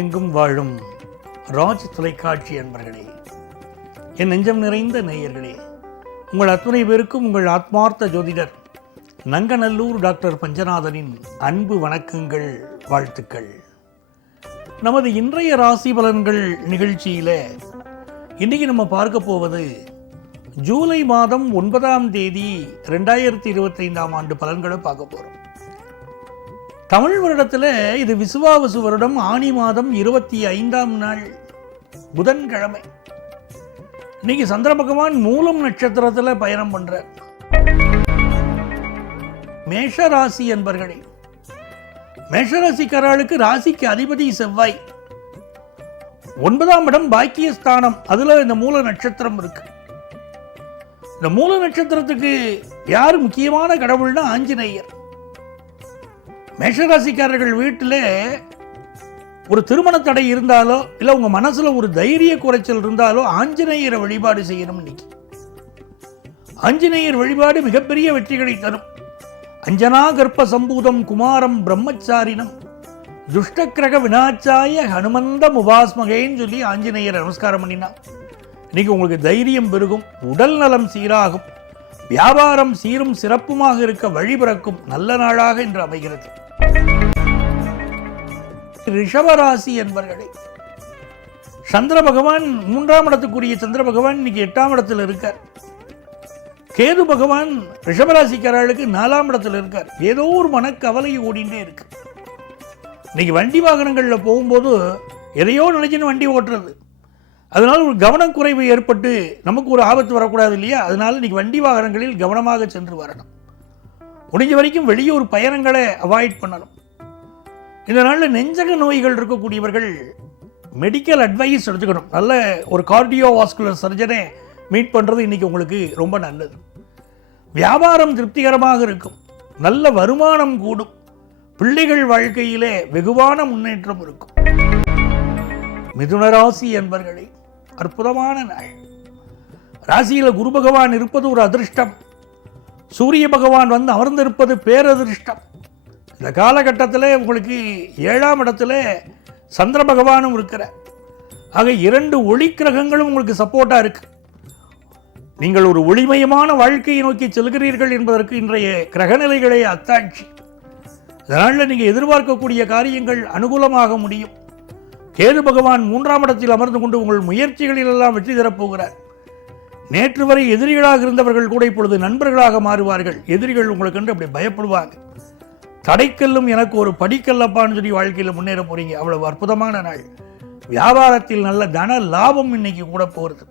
உலகெங்கும் வாழும் ராஜ் தொலைக்காட்சி அன்பர்களே, என் நெஞ்சம் நிறைந்த நேயர்களே, உங்கள் அத்துணை பேருக்கும் உங்கள் ஆத்மார்த்த ஜோதிடர் நங்கநல்லூர் டாக்டர் பஞ்சநாதனின் அன்பு வணக்கங்கள், வாழ்த்துக்கள். நமது இன்றைய ராசி பலன்கள் நிகழ்ச்சியில் இன்றைக்கி நம்ம பார்க்க போவது ஜூலை மாதம் 9ஆம் தேதி 2025ஆம் ஆண்டு பலன்களை பார்க்க போகிறோம். தமிழ் வருடத்தில் இது விசுவாவசு வருடம், ஆனி மாதம் 25ஆம் நாள் புதன்கிழமை. இன்னைக்கு சந்திர பகவான் மூலம் நட்சத்திரத்தில் பயணம் பண்றார். மேஷராசி என்பர்களே, மேஷராசிக்காரர்களுக்கு ராசிக்கு அதிபதி செவ்வாய், 9ஆம் இடம் பாக்கியஸ்தானம், அதுல இந்த மூல நட்சத்திரம் இருக்கு. இந்த மூல நட்சத்திரத்துக்கு யார் முக்கியமான கடவுள்னா ஆஞ்சநேயர். மேஷராசிக்காரர்கள் வீட்டில் ஒரு திருமண தடை இருந்தாலோ இல்லை உங்கள் மனசில் ஒரு தைரிய குறைச்சல் இருந்தாலோ ஆஞ்சநேயரை வழிபாடு செய்யணும். இன்னைக்கு ஆஞ்சநேயர் வழிபாடு மிகப்பெரிய வெற்றிகளை தரும். அஞ்சனா கர்ப்ப சம்பூதம் குமாரம் பிரம்மச்சாரினம் துஷ்டக்கிரக வினாச்சாய ஹனுமந்த முபாஸ்மகேன்னு சொல்லி ஆஞ்சநேயரை நமஸ்காரம் பண்ணினா இன்னைக்கு உங்களுக்கு தைரியம் பெருகும், உடல் நலம் சீராகும், வியாபாரம் சீரும் சிறப்புமாக இருக்க வழிபிறக்கும் நல்ல நாளாக இன்று அமைகிறது. ரிஷபராசி என்பவர்களே, சந்திர பகவான் 3ஆம் இடத்துக்குரிய சந்திர பகவான் இன்னைக்கு 8ஆம் இடத்தில் இருக்கார். கேது பகவான் ரிஷபராசிக்காரர்களுக்கு 4ஆம் இடத்தில் இருக்கார். ஏதோ ஒரு மனக்கவலை ஓடிண்டே இருக்கு. இன்னைக்கு வண்டி வாகனங்களில் போகும்போது எதையோ நினைச்சுன்னு வண்டி ஓட்டுறது, அதனால ஒரு கவனக்குறைவு ஏற்பட்டு நமக்கு ஒரு ஆபத்து வரக்கூடாது இல்லையா? அதனால இன்னைக்கு வண்டி வாகனங்களில் கவனமாக சென்று வரணும். முடிஞ்ச வரைக்கும் வெளியூர் பயணங்களை அவாய்ட் பண்ணணும். இந்த நாளில் நெஞ்சக நோய்கள் இருக்கக்கூடியவர்கள் மெடிக்கல் அட்வைஸ் எடுத்துக்கணும். நல்ல ஒரு கார்டியோவாஸ்குலர் சர்ஜனை மீட் பண்ணுறது இன்னைக்கு உங்களுக்கு ரொம்ப நல்லது. வியாபாரம் திருப்திகரமாக இருக்கும், நல்ல வருமானம் கூடும், பிள்ளைகள் வாழ்க்கையிலே வெகுவான முன்னேற்றம் இருக்கும். மிதுனராசி என்பர்களே, அற்புதமான நாள். ராசியில் குரு பகவான் இருப்பது ஒரு அதிர்ஷ்டம். சூரிய பகவான் வந்து அமர்ந்திருப்பது பேரதிர்ஷ்டம். இந்த காலகட்டத்தில் உங்களுக்கு 7ஆம் இடத்துல சந்திர பகவானும் இருக்கிற, ஆக 2 ஒளி கிரகங்களும் உங்களுக்கு சப்போர்ட்டாக இருக்கு. நீங்கள் ஒரு ஒளிமயமான வாழ்க்கையை நோக்கி செல்கிறீர்கள் என்பதற்கு இன்றைய கிரகநிலைகளே அத்தாட்சி. அதனால் நீங்கள் எதிர்பார்க்கக்கூடிய காரியங்கள் அனுகூலமாக முடியும். கேது பகவான் 3ஆம் இடத்தில் அமர்ந்து கொண்டு உங்கள் முயற்சிகளிலெல்லாம் வெற்றி தரப்போகிறார். நேற்று வரை எதிரிகளாக இருந்தவர்கள் கூட இப்பொழுது நண்பர்களாக மாறுவார்கள். எதிரிகள் உங்களுக்கு கண்டு அப்படி பயப்படுவாங்க. தடைக்கல்லும் எனக்கு ஒரு படிக்கல்லப்பான்னு சொல்லி வாழ்க்கையில் முன்னேற போறீங்க. அவ்வளவு அற்புதமான நாள். வியாபாரத்தில் நல்ல தன லாபம் இன்னைக்கு கூட போகிறது.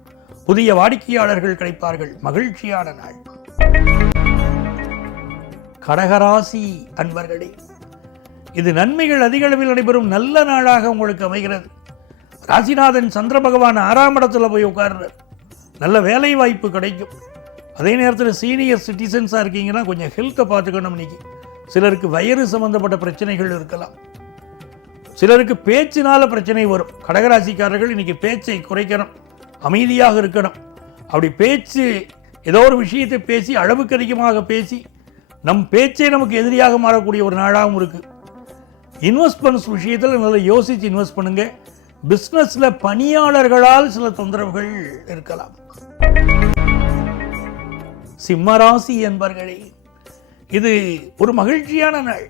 புதிய வாடிக்கையாளர்கள் கிடைப்பார்கள். மகிழ்ச்சியான நாள். கடகராசி அன்பர்களே, இது நன்மைகள் அதிக அளவில் நடைபெறும் நல்ல நாளாக உங்களுக்கு அமைகிறது. ராசிநாதன் சந்திர பகவான் 6ஆம் இடத்துல போய் உட்கார்றார். நல்ல வேலை வாய்ப்பு கிடைக்கும். அதே நேரத்தில் சீனியர் சிட்டிசன்ஸாக இருக்கீங்கன்னா கொஞ்சம் ஹெல்த்தை பார்த்துக்கணும். இன்னைக்கு சிலருக்கு வயிறு சம்பந்தப்பட்ட பிரச்சனைகள் இருக்கலாம், சிலருக்கு பேச்சினால பிரச்சனை வரும். கடகராசிக்காரர்கள் இன்னைக்கு பேச்சை குறைக்கணும், அமைதியாக இருக்கணும். அப்படி பேச்சு ஏதோ ஒரு விஷயத்தை பேசி அளவுக்கு அதிகமாக பேசி நம் பேச்சை நமக்கு எதிரியாக மாறக்கூடிய ஒரு நாளாகவும் இருக்கு. இன்வெஸ்ட்மெண்ட்ஸ் விஷயத்தில் நல்லா யோசித்து இன்வெஸ்ட் பண்ணுங்க. பிஸ்னஸில் பணியாளர்களால் சில தொந்தரவுகள் இருக்கலாம். சிம்மராசி என்பர்களே, இது ஒரு மகிழ்ச்சியான நாள்.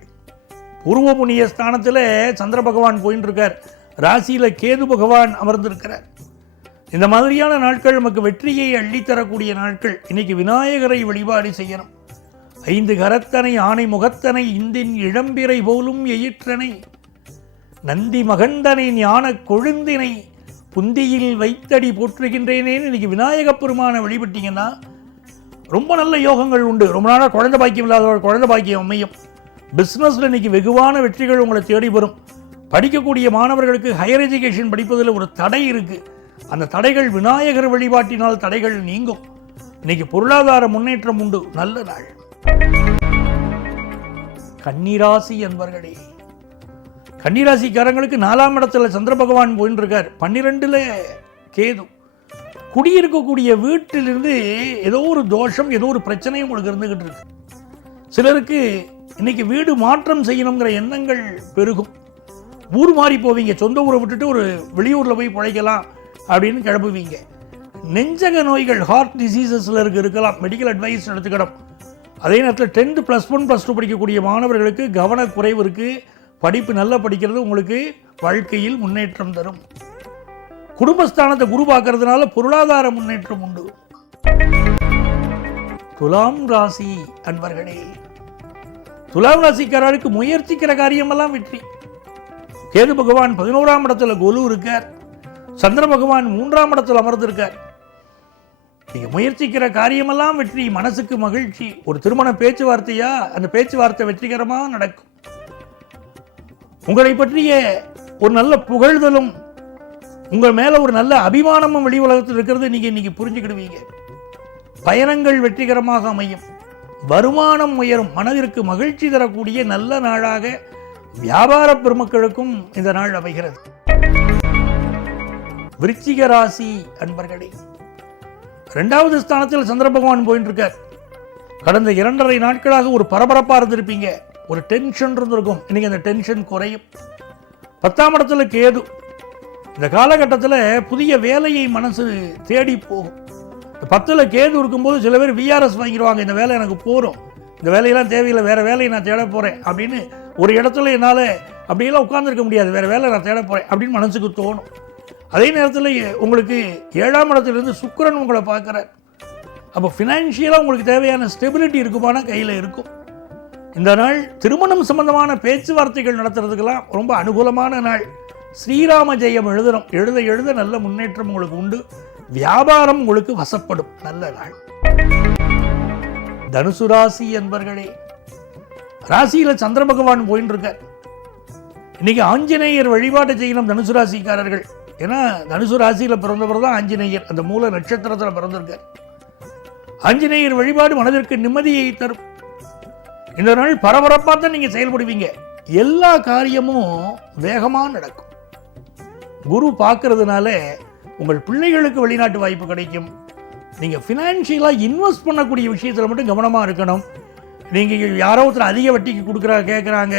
பூர்வ புண்ணிய ஸ்தானத்தில் சந்திர பகவான் போயின்னு இருக்கார். ராசியில் கேது பகவான் அமர்ந்திருக்கிறார். இந்த மாதிரியான நாட்கள் நமக்கு வெற்றியை அள்ளித்தரக்கூடிய நாட்கள். இன்னைக்கு விநாயகரை வழிபாடு செய்யணும். 5 கரத்தனை ஆணை முகத்தனை இந்தின் இளம்பிறை போலும் எயிற்றனை நந்தி மகந்தனை ஞான கொழுந்தினை புந்தியில் வைத்தடி போற்றுகின்றேனே. இன்னைக்கு விநாயக பெருமானை வழிபட்டீங்கன்னா ரொம்ப நல்ல யோகங்கள் உண்டு. ரொம்ப நாளாக குழந்தை பாக்கியம் இல்லாதவர்கள் குழந்தை பாக்கியம் அமையும். பிஸ்னஸில் இன்னைக்கு வெகுவான வெற்றிகள் உங்களை தேடி வரும். படிக்கக்கூடிய மாணவர்களுக்கு ஹையர் எஜுகேஷன் படிப்பதில் ஒரு தடை இருக்குது. அந்த தடைகள் விநாயகர் வழிபாட்டினால் தடைகள் நீங்கும். இன்னைக்கு பொருளாதார முன்னேற்றம் உண்டு. நல்ல நாள். கன்னிராசி என்பர்களே, கன்னிராசிக்காரங்களுக்கு 4ஆம் இடத்துல சந்திர பகவான் போயின்னு இருக்கார். 12ல் கேது. குடியிருக்கக்கூடிய வீட்டிலிருந்து ஏதோ ஒரு தோஷம், ஏதோ ஒரு பிரச்சனை உங்களுக்கு இருந்துகிட்டு இருக்கு. சிலருக்கு இன்னைக்கு வீடு மாற்றம் செய்யணுங்கிற எண்ணங்கள் பெருகும். ஊர் மாறி போவீங்க, சொந்த ஊரை விட்டுட்டு ஒரு வெளியூரில் போய் பிழைக்கலாம் அப்படின்னு கிளம்புவீங்க. நெஞ்சக நோய்கள், ஹார்ட் டிசீசஸில் இருக்கலாம், மெடிக்கல் அட்வைஸ் எடுத்துக்கணும். அதே நேரத்தில் 10th +1 +2 படிக்கக்கூடிய மாணவர்களுக்கு கவனக்குறைவு இருக்குது. படிப்பு நல்லா படிக்கிறது உங்களுக்கு வாழ்க்கையில் முன்னேற்றம் தரும். குடும்பஸ்தானத்தை குரு பார்க்கறதுனால பொருளாதார முன்னேற்றம் உண்டு. துலாம் ராசி அன்பர்களே, துலாம் ராசிக்காரருக்கு முயற்சிக்கிற காரியமெல்லாம் வெற்றி. கேது பகவான் 11ஆம் இடத்துல குரு இருக்கார், சந்திர பகவான் 3ஆம் இடத்துல அமர்ந்திருக்கார். நீங்க முயற்சிக்கிற காரியமெல்லாம் வெற்றி, மனசுக்கு மகிழ்ச்சி. ஒரு திருமண பேச்சுவார்த்தையா, அந்த பேச்சுவார்த்தை வெற்றிகரமாக நடக்கும். உங்களை பற்றிய ஒரு நல்ல புகழ்தலும் உங்கள் மேல ஒரு நல்ல அபிமானமும் வெளி உலகத்தில் இருக்கிறது நீங்க இன்னைக்கு புரிஞ்சுக்கிடுவீங்க. பயணங்கள் வெற்றிகரமாக அமையும், வருமானம் உயரும், மனதிற்கு மகிழ்ச்சி தரக்கூடிய நல்ல நாளாக வியாபார பெருமக்களுக்கும் இந்த நாள் அமைகிறது. விருச்சிக ராசி அன்பர்களே, 2வது ஸ்தானத்தில் சந்திர பகவான் போயிட்டு இருக்கார். கடந்த 2.5 நாட்களாக ஒரு பரபரப்பா இருந்திருப்பீங்க, ஒரு டென்ஷன் இருந்திருக்கும். இன்னைக்கு அந்த டென்ஷன் குறையும். 10ஆம் இடத்துல கேது. இந்த காலகட்டத்தில் புதிய வேலையை மனசு தேடி போகும். 10ல் கேது இருக்கும்போது சில பேர் விஆர்எஸ் வாங்கிடுவாங்க, இந்த வேலை எனக்கு போகிறோம், இந்த வேலையெல்லாம் தேவையில்லை, வேறு வேலையை நான் தேட போகிறேன் அப்படின்னு. ஒரு இடத்துல என்னால் அப்படியெல்லாம் உட்கார்ந்துருக்க முடியாது, வேறு வேலை நான் தேட போகிறேன் அப்படின்னு மனசுக்கு தோணும். அதே நேரத்தில் உங்களுக்கு 7ஆம் இடத்துலேருந்து சுக்கிரன் உங்களை பார்க்குறார். அப்போ ஃபினான்ஷியலாக உங்களுக்கு தேவையான ஸ்டெபிலிட்டி இருக்குமான கையில் இருக்கும். இந்த நாள் திருமணம் சம்பந்தமான பேச்சுவார்த்தைகள் நடத்துறதுக்கெல்லாம் ரொம்ப அனுகூலமான நாள். ஸ்ரீராம ஜெயம் எழுதணும், எழுத எழுத நல்ல முன்னேற்றம் உங்களுக்கு உண்டு. வியாபாரம் உங்களுக்கு வசப்படும், நல்ல நாள். தனுசு ராசி என்பர்களே, ராசியில் சந்திர பகவான் போயின்னு இருக்கார். இன்னைக்கு ஆஞ்சநேயர் வழிபாட்டை செய்யணும் தனுசு ராசிக்காரர்கள். ஏன்னா தனுசு ராசியில் பிறந்தவர் தான் ஆஞ்சநேயர், அந்த மூல நட்சத்திரத்தில் பிறந்திருக்கார். ஆஞ்சநேயர் வழிபாடு மனதிற்கு நிம்மதியை தரும். இந்த நாள் பரபரப்பாக தான் நீங்கள் செயல்படுவீங்க, எல்லா காரியமும் வேகமாக நடக்கும். குரு பார்க்கறதுனால உங்கள் பிள்ளைகளுக்கு வெளிநாட்டு வாய்ப்பு கிடைக்கும். நீங்கள் ஃபினான்ஷியலாக இன்வெஸ்ட் பண்ணக்கூடிய விஷயத்தில் மட்டும் கவனமாக இருக்கணும். நீங்கள் யாரோ ஒருத்தர் அதிக வட்டிக்கு கேட்குறாங்க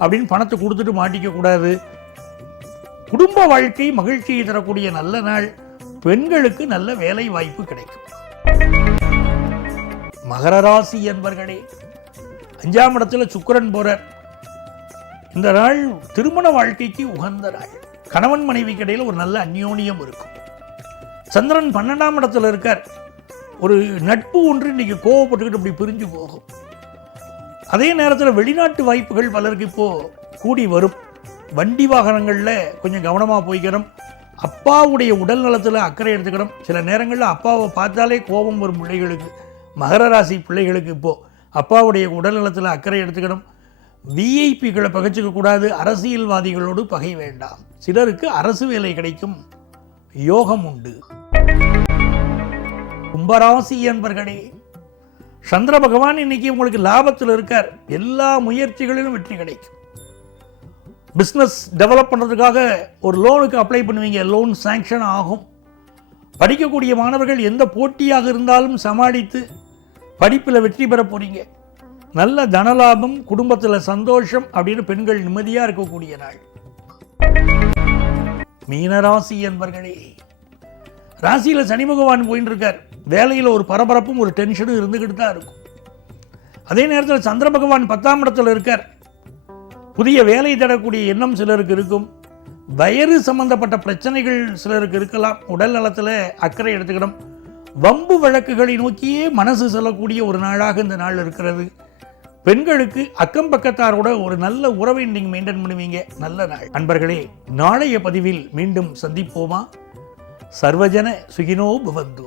அப்படின்னு பணத்தை கொடுத்துட்டு மாட்டிக்க கூடாது. குடும்ப வாழ்க்கை மகிழ்ச்சியை தரக்கூடிய நல்ல நாள். பெண்களுக்கு நல்ல வேலை வாய்ப்பு கிடைக்கும். மகர ராசி என்பர்களே, 5ஆம் இடத்துல சுக்கிரன் போறார். இந்த நாள் திருமண வாழ்க்கைக்கு உகந்த நாள். கணவன் மனைவிக்கு இடையில் ஒரு நல்ல அந்யோன்யம் இருக்கும். சந்திரன் 12ஆம் இடத்துல இருக்கார். ஒரு நட்பு ஒன்று இன்னைக்கு கோவப்பட்டுக்கிட்டு இப்படி பிரிஞ்சு போகும். அதே நேரத்தில் வெளிநாட்டு வாய்ப்புகள் பலருக்கு இப்போ கூடி வரும். வண்டி வாகனங்களில் கொஞ்சம் கவனமாக போய்க்கணும். அப்பாவுடைய உடல் நலத்தில் அக்கறை எடுத்துக்கணும். சில நேரங்களில் அப்பாவை பார்த்தாலே கோபம் வரும் பிள்ளைகளுக்கு. மகர ராசி பிள்ளைகளுக்கு இப்போ அப்பாவுடைய உடல் நலத்தில் அக்கறை எடுத்துக்கணும். விஐபிகளை பகைச்சிக்க கூடாது. அரசியல்வாதிகளோடு பகை வேண்டாம். சிலருக்கு அரசு வேலை கிடைக்கும் யோகம் உண்டு. கும்பராசி என்பர்களே, சந்திர பகவான் இன்னைக்கு உங்களுக்கு லாபத்தில் இருக்கார். எல்லா முயற்சிகளிலும் வெற்றி கிடைக்கும். பிஸ்னஸ் டெவலப் பண்ணுறதுக்காக ஒரு லோனுக்கு அப்ளை பண்ணுவீங்க, லோன் சாங்ஷன் ஆகும். படிக்கக்கூடிய மாணவர்கள் எந்த போட்டியாக இருந்தாலும் சமாளித்து படிப்பில் வெற்றி பெற போறீங்க. நல்ல தனலாபம், குடும்பத்தில் சந்தோஷம் அப்படின்னு பெண்கள் நிம்மதியாக இருக்கக்கூடிய நாள். மீனராசி என்பர்களே, ராசியில் சனி பகவான் போயின்னு இருக்கார். வேலையில் ஒரு பரபரப்பும் ஒரு டென்ஷனும் இருந்துக்கிட்டு தான் இருக்கும். அதே நேரத்தில் சந்திர பகவான் 10ஆம் இடத்துல இருக்கார். புதிய வேலை தரக்கூடிய எண்ணம் சிலருக்கு இருக்கும். வயிறு சம்பந்தப்பட்ட பிரச்சனைகள் சிலருக்கு இருக்கலாம். உடல் நலத்தில் அக்கறை எடுத்துக்கணும். வம்பு வழக்குகளை நோக்கியே மனசு செல்லக்கூடிய ஒரு நாளாக இந்த நாள் இருக்கிறது. பெண்களுக்கு அக்கம் பக்கத்தாரோட ஒரு நல்ல உறவை நீங்கள் மெயின்டைன் பண்ணுவீங்க, நல்ல நாள். அன்பர்களே, நாளைய பதிவில் மீண்டும் சந்திப்போமா? சர்வஜன சுகினோ பவந்து.